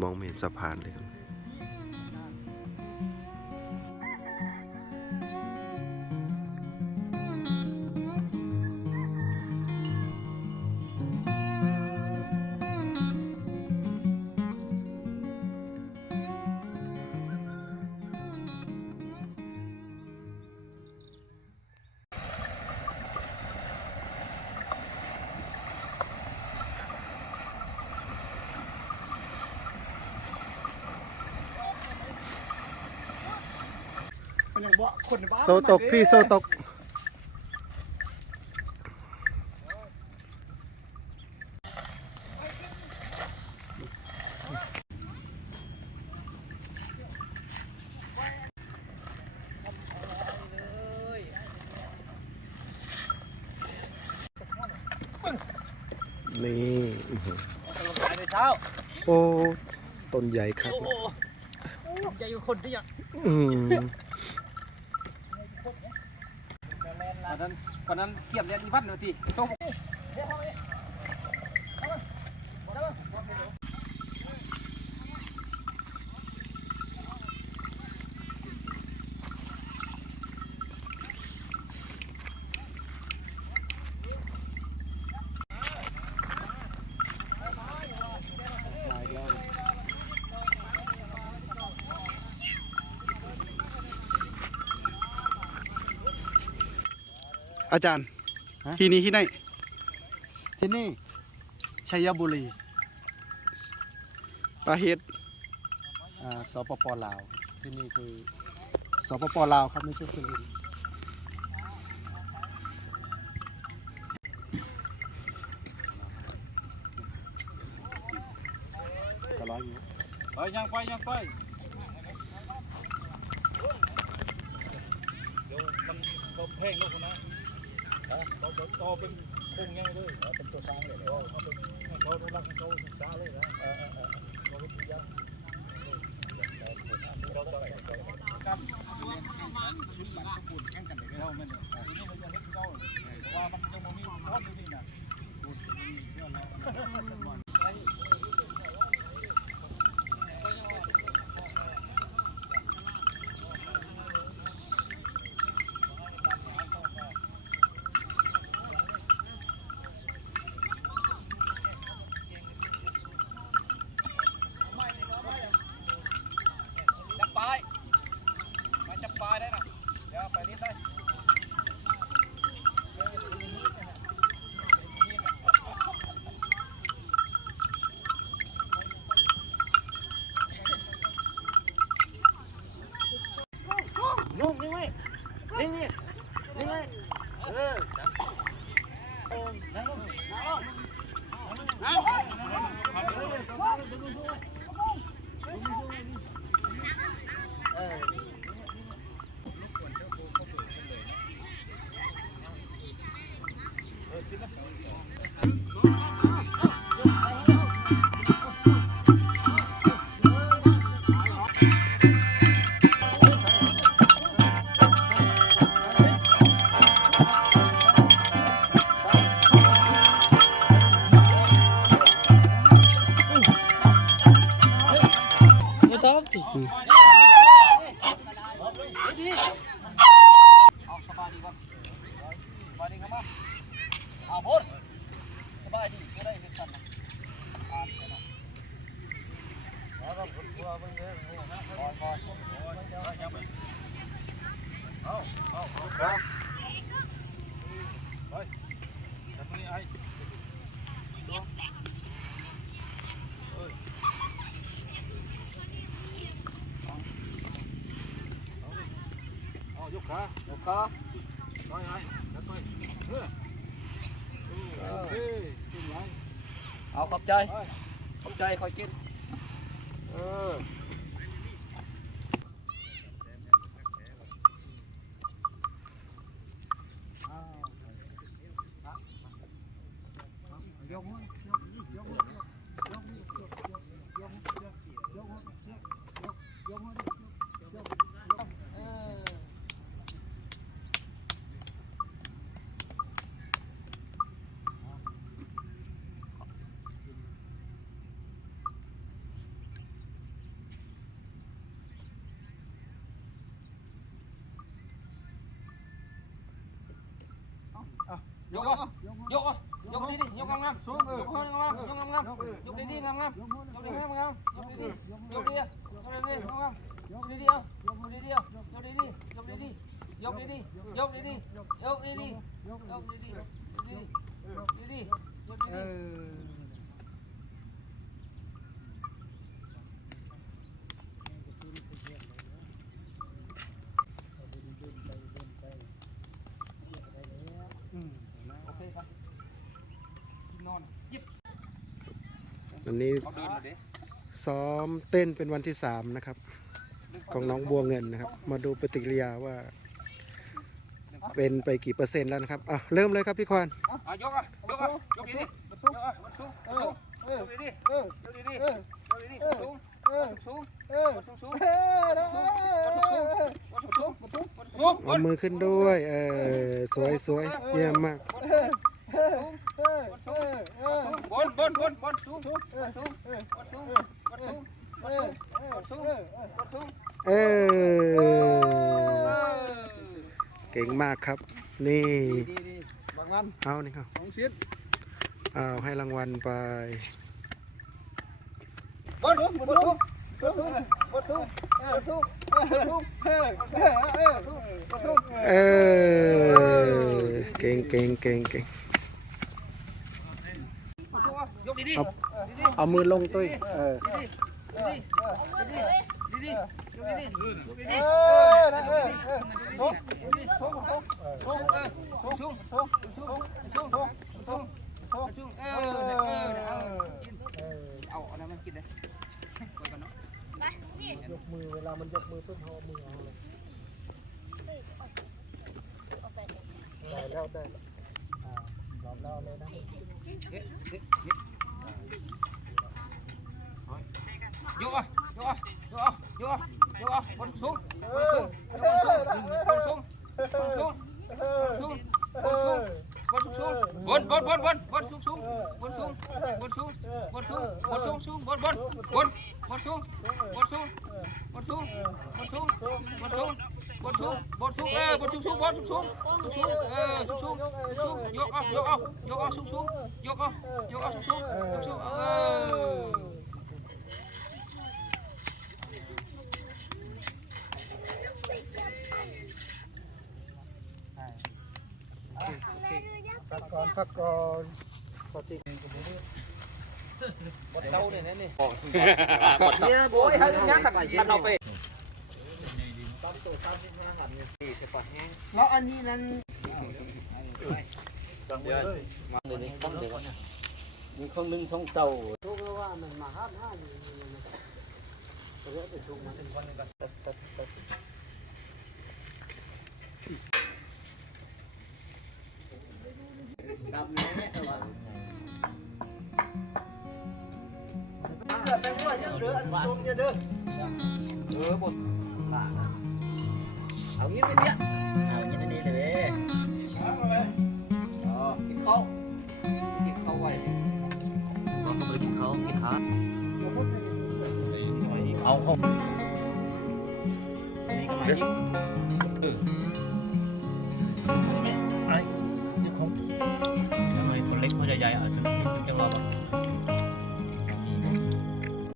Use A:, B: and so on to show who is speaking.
A: มองไม่เห็นสะพานเลยครับ
B: มันยังบ่คนในบ้าน
A: โซตกพี่โซตกนี่อื้อหือ
B: ลงไปในเช้า
A: โอ้ต้นใหญ่ครับ
B: โอ้โหใหญ่กว่าคนที่ยัง
A: อืม
C: วัน นั้นวันนั้นเทียบเรียนอีวันนาทีโซ่
D: อาจารย์ที่นี่ที่ไหน
B: ที่นี่ชัยบุรี
D: ปลาเฮ็ด
B: อ่าสปปลาว ที่นี่คือสปปลาวครับไม่ใช่สุรินทร์ก็ร้อยอยู่
C: ไปยังไปยังไปเดี๋ยวมันก็แพงลูกนะ เขาเขาเป็นคงไงเลยเป็นตัวช้างเลยเขาเป็นเขาเป็นรักเขาศึกษาเลยนะเขาเป็นยังเราต้องกับชุดมันปุ่นแข่งกันเลยเราไม่เนี่ยนี้เราจะเล่นเขาเพราะว่ามันยังมีพอดนี่นะ
B: จับปลายมาจับปลายได้นะเดี๋ยวไปรีบได้
C: นุ่มนี่ไว้นี่นี่นี่ไว้เออนั่งลงนั่งลงเออ เอายกขายกขาไปไอ้จัดไปเออโอเคขึ้นไว้
B: เอาขอบใจ
C: ไป
B: ขอบใจคอยกิน
C: เออ
B: เย
C: กอะยกอะยกดีดิยกงามงามยกงามงามยกงามงามยกดีดีงามงามยกดีงามงามยกดีดียกดียกดีงามงามยกดีดีอะยกดีดีอะยกดีดียกดีดียกดีดียกดีดียกดีดียกดีดียกดีดียกดีดียกดี
B: เอ
C: ดี
B: อ
C: โอเคครับนอนยิบ
A: วันนี้ซ้อมเต้นเป็นวันที่สามนะครับ ของน้องบัวเงินนะครับ มาดูปฏิกิริยาว่า เป็นไปกี่เปอร์เซ็นต์แล้วนะครับอะเริ่มเลยครับพี่ควาน
C: ยกอะยกอะยกดีดิยกอะสูงสู
B: งย
C: กดีดิ
B: ย
C: กดีดิ
B: ย
C: กดีดิสูงสูงสูงสูง
B: เอา
A: มือขึ้นด้วยเออสวยสวยเยี่ยมมาก
B: บ
C: นบนบนบน
B: เออเก่
A: งมากครับ นี่เอานี่ครับเอาให้รางวัลไป
B: เออเก่
A: งเก่งเก่งเก่ง เอาเอามือลงตุ้ยเออ
B: เอา
C: อันนั้นมันกินเลยไปก่อนเนาะ
B: ยกมือเวลามันยกมือต้นหอมือเอาเลยได้แล้วได้อ่าบอกเราเลยนะ
C: โยกอะยกอะยกอะยกอะยกอะบนสูงบนสูงบนสูงบนสูงบนสูง
B: เออ
C: สูง นสูงบนสูงบนบนบนบนบนสูงสูงบนสูงบนสูงบนสูงบนสูงสูงบนบนบนบนสูงบนสูงบนสูงบนสูงบนสูงบนสูงบนสูงเออบนสูงสูงบนสูงสูงสูงเออสูงสูงสูงยกอะยกอะยกอะสูงสูงยกอะยกอะสูงสูงสูงสูงเออ
B: พักก่อนพักก่อนปกติ
C: บดเต้าเนี่ยนี่เต้าเนี่ยโอ้ยเขนี่ยขัดขัดเอาไปต้อ
B: งตัวเต้าที่ห้าหันเนี่ยจะปอด
C: แห้งแล้วอันนี้นั้นเดี๋ยว
E: มาเดี๋
B: ยวนี้ต้องเดี๋ยวมีเค
E: รื่องนึ่งสองเตา
B: ทุกว่ามันมาห้าห้าอยู่เลยนะเรื่องไปทุกมัเป็นคนกัน ดำแแหละว่
C: เกิ
B: ดเป็นว่าเย
C: อะเด้อชมเยอบทาเอางี้ไปเนี่
E: เอางี้ไปนี่เลยเว้ย
C: อ๋อกินข้าวกินข้าวไว้
E: ก็ไปกินขาวกิงข้าเอาเข้า